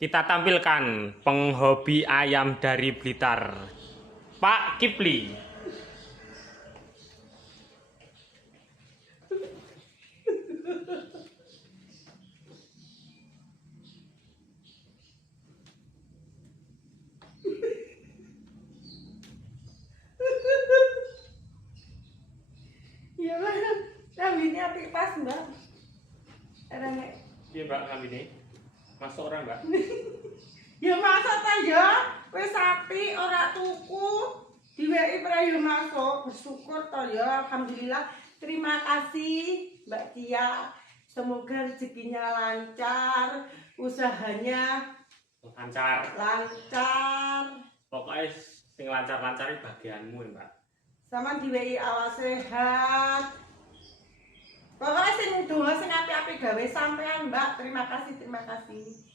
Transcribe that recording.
Kita tampilkan penghobi ayam dari Blitar, Pak Kipli. Iya Mbak, kambingnya apik pas Mbak. Enak. Iya Mbak, kambingnya masuk orang Mbak. Ya masuk ta ya, wis sapi ora tuku, diweki prayo masuk. Bersyukur to ya, alhamdulillah. Terima kasih Mbak Tia. Semoga rezekinya lancar, usahanya Lancar. Pokoknya sing lancar-lancar bagianmu ya Mbak. Sama diweki awak sehat. Pokoknya sing donga sing apik-apik gawe sampean Mbak. Terima kasih.